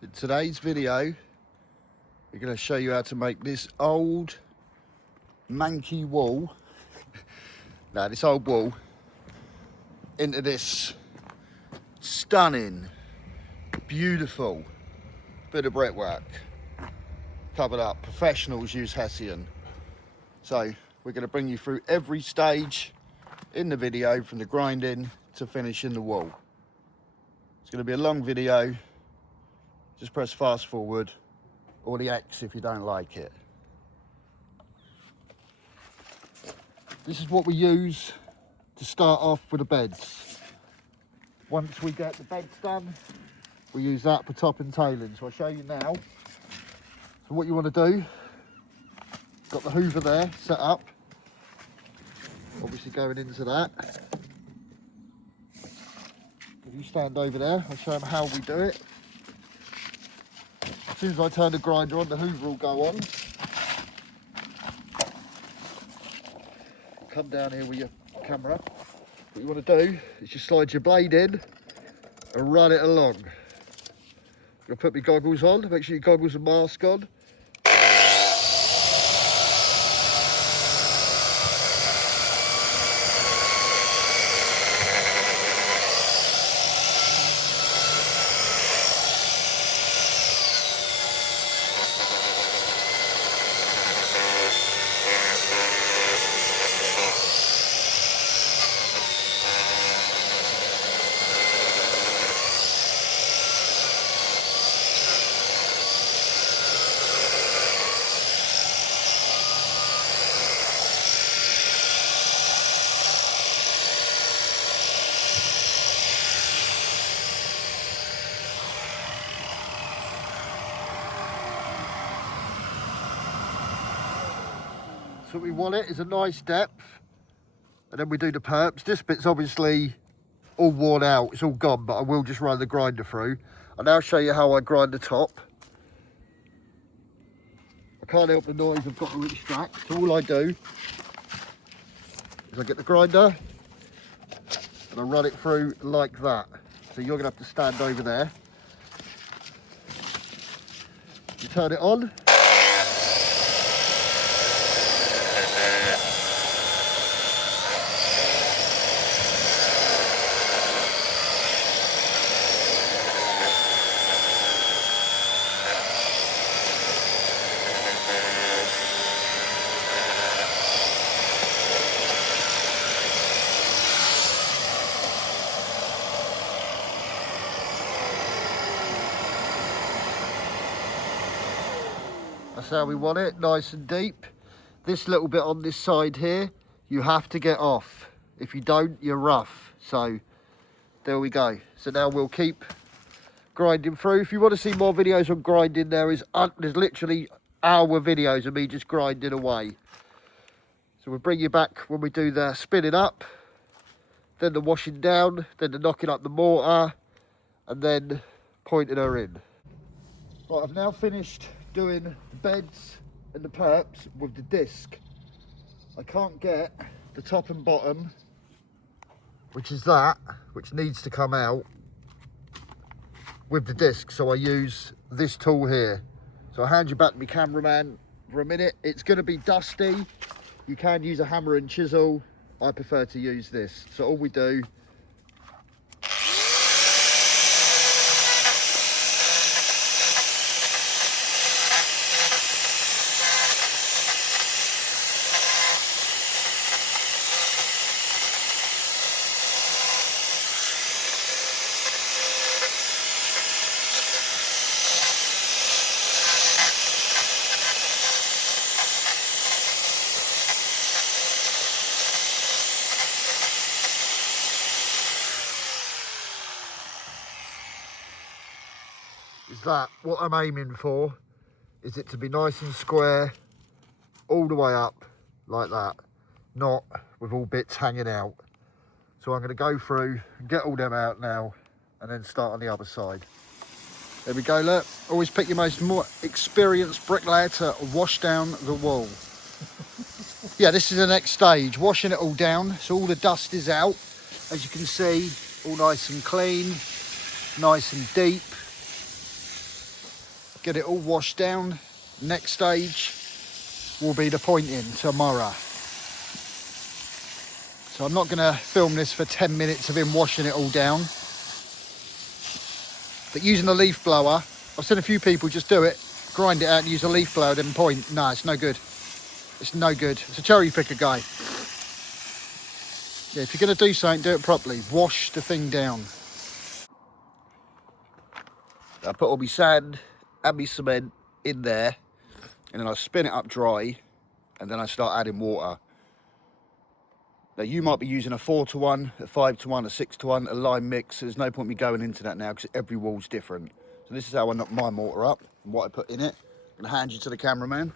In today's video, we're going to show you how to make this old manky wall, this old wall, into this stunning, beautiful bit of brickwork. Covered up, professionals use Hessian. So we're going to bring you through every stage in the video, from the grinding to finishing the wall. It's going to be a long video. Just press fast forward or the X if you don't like it. This is what we use to start off with the beds. Once we get the beds done, we use that for top and tailing. So I'll show you now. So what you want to do, got the hoover there set up, obviously going into that. If you stand over there, I'll show them how we do it. As soon as I turn the grinder on, the hoover will go on. Come down here with your camera. What you want to do is just slide your blade in and run it along. I'm going to put my goggles on, make sure your goggles and mask on. So what we want it is a nice depth, and then we do the perps. This bit's obviously all worn out, it's all gone, but I will just run the grinder through. I'll now show you how I grind the top. I can't help the noise I've got to extract, so all I do is I get the grinder and I run it through like that. So you're gonna have to stand over there. You turn it on. That's how we want it, nice and deep. This little bit on this side here, you have to get off. If you don't, you're rough. So there we go. So now we'll keep grinding through. If you want to see more videos on grinding, there's literally hour videos of me just grinding away. So we'll bring you back when we do the spinning up, then the washing down, then the knocking up the mortar, and then pointing her in. Right, I've now finished doing the beds and the perps with the disc. I can't get the top and bottom, which is that, which needs to come out with the disc, so I use this tool here. So I'll hand you back to my cameraman for a minute. It's going to be dusty. You can use a hammer and chisel. I prefer to use this. So all we do, is that what I'm aiming for, is it to be nice and square all the way up like that, not with all bits hanging out. So I'm going to go through and get all them out now and then start on the other side. There we go, look. Always pick your more experienced bricklayer to wash down the wall. Yeah, this is the next stage, washing it all down so all the dust is out. As you can see, all nice and clean, nice and deep. get it all washed down. Next stage will be the pointing tomorrow. So I'm not going to film this for 10 minutes of him washing it all down. But using a leaf blower, I've seen a few people just do it, grind it out and use a leaf blower, then point. No, it's no good. It's no good. It's a cherry picker guy. Yeah, if you're going to do something, do it properly. Wash the thing down. I put all my sand and my cement in there, and then I spin it up dry, and then I start adding water. Now you might be using a 4-to-1, a 5-to-1, a 6-to-1, a lime mix. There's no point me going into that now because every wall's different. So this is how I knock my mortar up and what I put in it. I'm gonna hand you to the cameraman.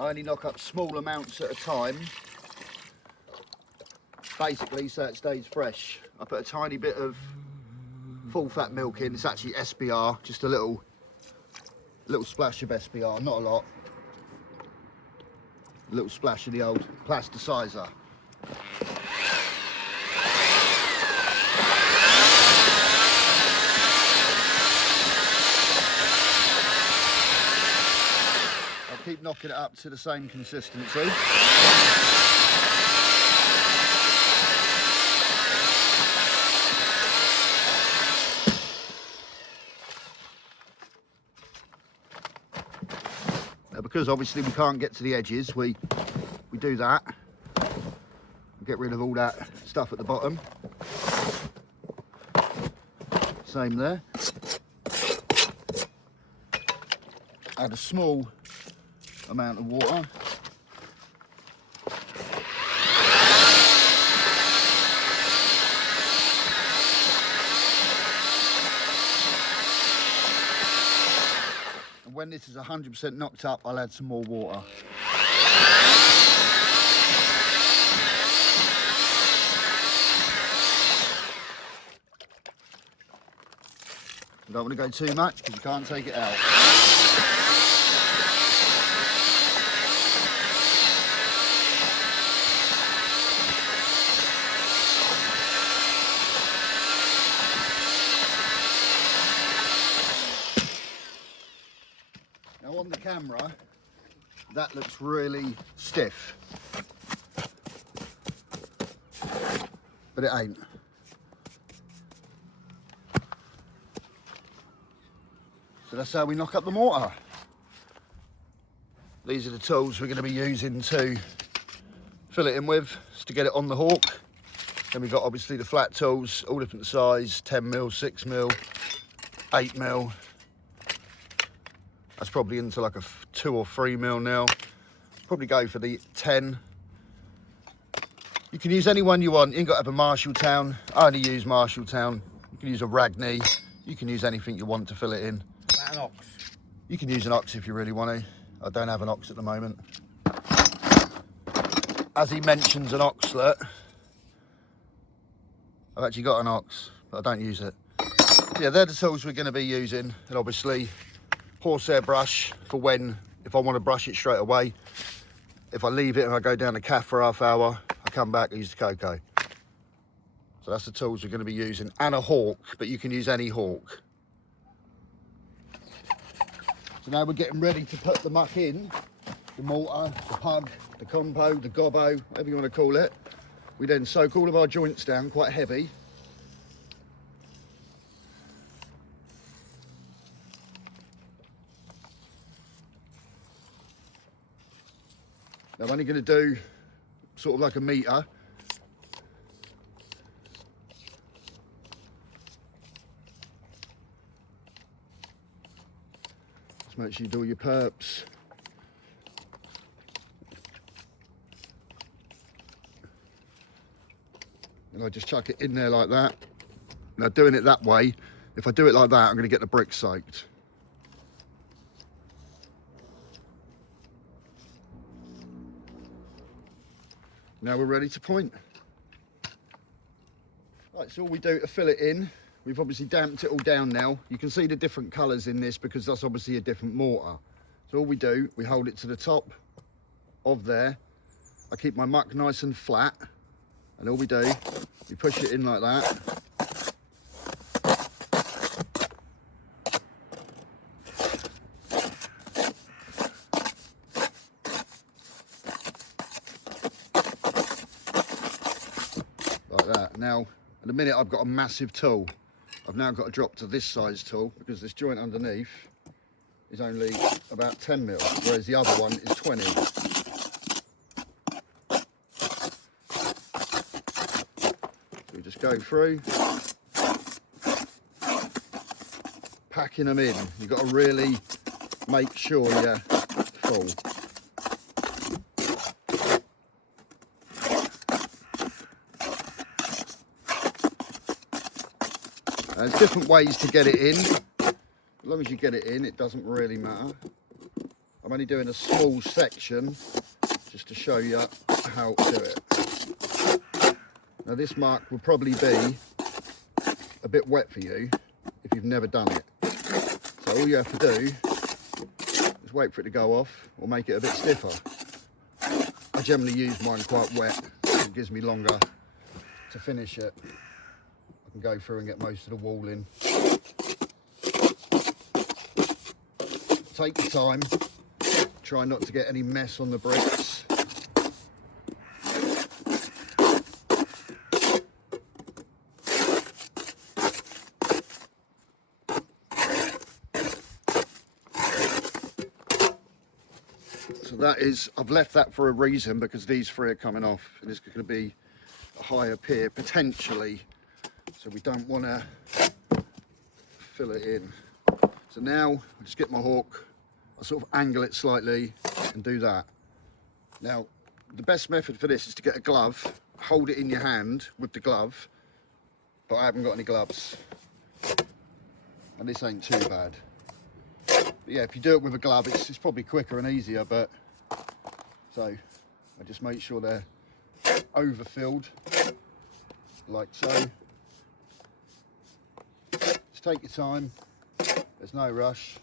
I only knock up small amounts at a time, basically so it stays fresh. I put a tiny bit of full fat milk in. It's actually SBR, just a little splash of SBR, not a lot. A little splash of the old plasticizer. Keep knocking it up to the same consistency. Now, because obviously we can't get to the edges, we do that. Get rid of all that stuff at the bottom. Same there. Add a small amount of water. And when this is 100% knocked up, I'll add some more water. You don't want to go too much because you can't take it out. Now on the camera, that looks really stiff, but it ain't. So that's how we knock up the mortar. These are the tools we're going to be using to fill it in with, to get it on the hawk. Then we've got obviously the flat tools, all different size, 10mm, 6mm, 8mm. That's probably into like a 2 or 3mm now. Probably go for the 10. You can use any one you want. You ain't got to have a Marshalltown. I only use Marshalltown. You can use a Ragney. You can use anything you want to fill it in. An ox. You can use an ox if you really want to. I don't have an ox at the moment. As he mentions an oxlet, I've actually got an ox, but I don't use it. Yeah, they're the tools we're going to be using, and obviously horsehair brush for if I want to brush it straight away. If I leave it and I go down the calf for half hour, I come back and use the cocoa. So that's the tools we're going to be using, and a hawk, but you can use any hawk. So now we're getting ready to put the muck in, the mortar, the pug, the compo, the gobbo, whatever you want to call it. We then soak all of our joints down, quite heavy. Now I'm only going to do sort of like a metre. Just make sure you do all your perps. And I just chuck it in there like that. Now doing it that way, if I do it like that, I'm going to get the bricks soaked. Now we're ready to point. Right, so all we do to fill it in, we've obviously damped it all down now. You can see the different colours in this because that's obviously a different mortar. So all we do, we hold it to the top of there. I keep my muck nice and flat, and all we do, we push it in like that. Like that. Now, at the minute I've got a massive tool. I've now got to drop to this size tool because this joint underneath is only about 10 mil, whereas the other one is 20. So we just go through, packing them in. You've got to really make sure you're full. There's different ways to get it in. As long as you get it in, it doesn't really matter. I'm only doing a small section just to show you how to do it. Now this mark will probably be a bit wet for you if you've never done it. So all you have to do is wait for it to go off or make it a bit stiffer. I generally use mine quite wet. It gives me longer to finish it. I can go through and get most of the wall in. Take your time, try not to get any mess on the bricks. So that is, I've left that for a reason because these three are coming off and it's going to be a higher pier potentially, so we don't want to fill it in. So now I just get my hook, I sort of angle it slightly and do that. Now the best method for this is to get a glove, hold it in your hand with the glove, but I haven't got any gloves and this ain't too bad. But yeah, if you do it with a glove it's probably quicker and easier, but so I just make sure they're overfilled like so. Just take your time. There's no rush.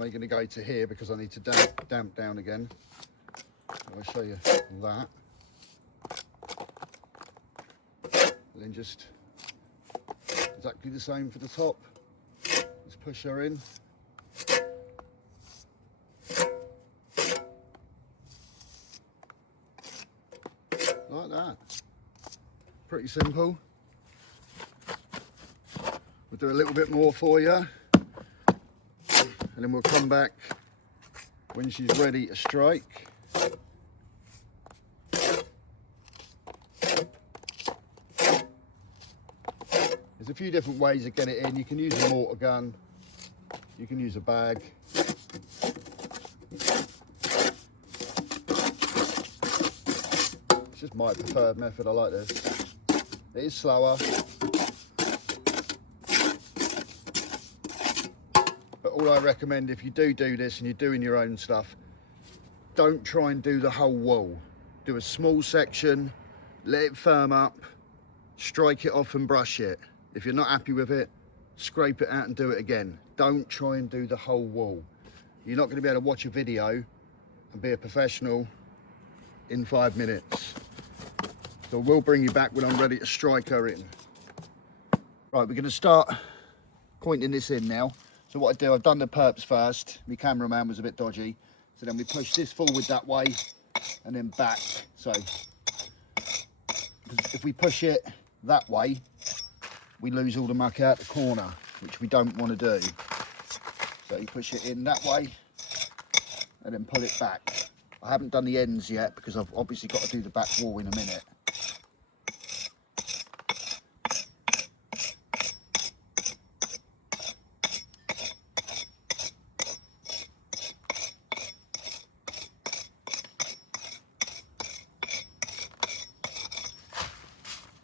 I'm only going to go to here because I need to damp down again. I'll show you that. And then just exactly the same for the top. Just push her in. Like that. Pretty simple. We'll do a little bit more for you and then we'll come back when she's ready to strike. There's a few different ways of getting it in. You can use a mortar gun, you can use a bag. It's just my preferred method, I like this. It is slower, but all I recommend if you do this and you're doing your own stuff, don't try and do the whole wall. Do a small section, let it firm up, strike it off and brush it. If you're not happy with it, scrape it out and do it again. Don't try and do the whole wall. You're not going to be able to watch a video and be a professional in 5 minutes. So we'll bring you back when I'm ready to strike her in. Right, we're going to start pointing this in now. So what I do, I've done the perps first. My cameraman was a bit dodgy. So then we push this forward that way and then back. So if we push it that way, we lose all the muck out the corner, which we don't want to do. So you push it in that way and then pull it back. I haven't done the ends yet because I've obviously got to do the back wall in a minute.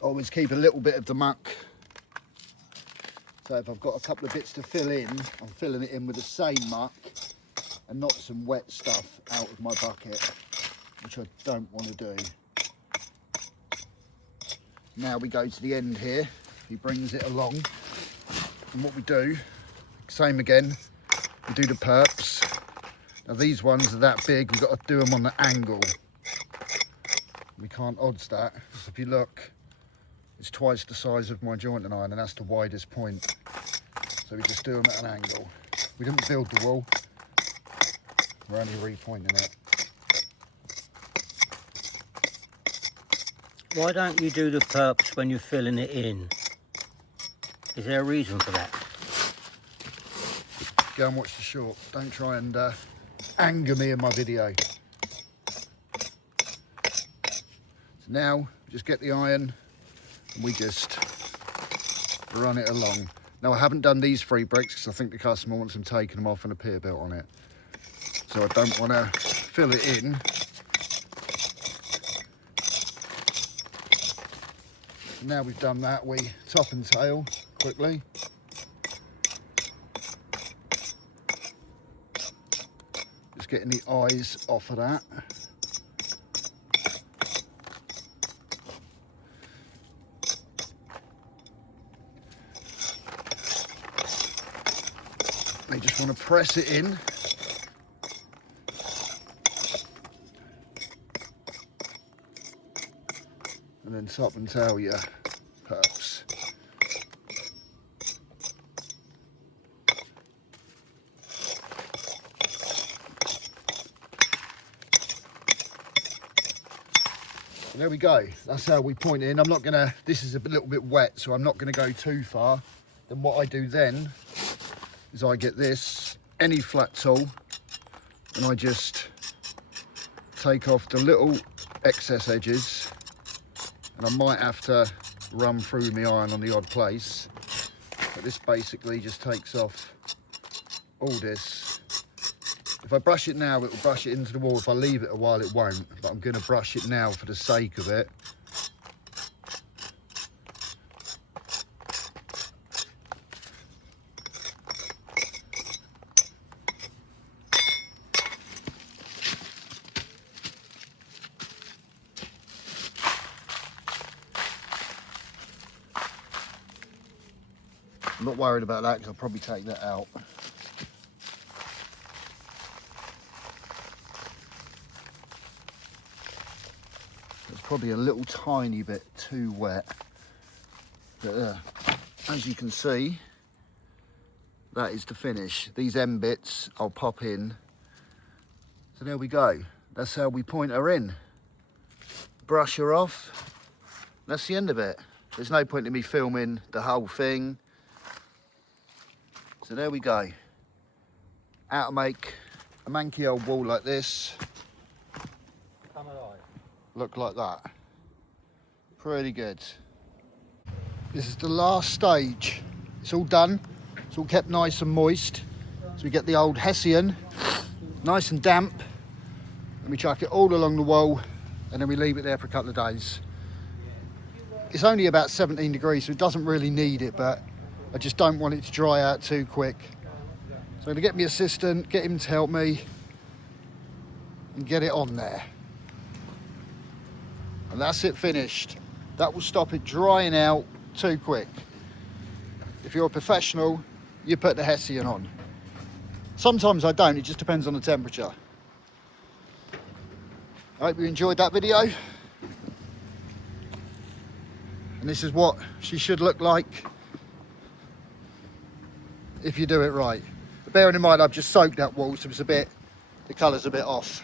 Always keep a little bit of the muck. So if I've got a couple of bits to fill in, I'm filling it in with the same muck and knock some wet stuff out of my bucket, which I don't want to do. Now we go to the end here. He brings it along, and what we do, same again, we do the perps. Now these ones are that big, we've got to do them on the angle. We can't odds that, because if you look, it's twice the size of my jointing iron, and that's the widest point. So we just do them at an angle. We didn't build the wall, we're only repointing it. Why don't you do the perps when you're filling it in? Is there a reason for that? Go and watch the short. Don't try and anger me in my video. So now, we just get the iron and we just run it along. Now I haven't done these 3 bricks because I think the customer wants them taking them off and a pier belt on it. So I don't want to fill it in. Now we've done that, we top and tail quickly. Just getting the eyes off of that. They just want to press it in. And then top and tail your perps. So there we go. That's how we point in. I'm not gonna, this is a little bit wet, so I'm not gonna go too far. Then what I do then is I get this, any flat tool, and I just take off the little excess edges. And I might have to run through my iron on the odd place, but this basically just takes off all this. If I brush it now, it will brush it into the wall. If I leave it a while, it won't, but I'm going to brush it now for the sake of it. I'm not worried about that because I'll probably take that out. It's probably a little tiny bit too wet. But as you can see, that is the finish. These end bits I'll pop in. So there we go. That's how we point her in. Brush her off. That's the end of it. There's no point in me filming the whole thing. So there we go. How to make a manky old wall like this Come alive. look like that. Pretty good. This is the last stage. It's all done. It's all kept nice and moist. So we get the old Hessian, nice and damp. And we chuck it all along the wall and then we leave it there for a couple of days. It's only about 17 degrees, so it doesn't really need it, but I just don't want it to dry out too quick. So I'm going to get my assistant, get him to help me and get it on there. And that's it finished. That will stop it drying out too quick. If you're a professional, you put the Hessian on. Sometimes I don't, it just depends on the temperature. I hope you enjoyed that video. And this is what she should look like if you do it right. But bearing in mind I've just soaked that wall, so it's the colour's a bit off.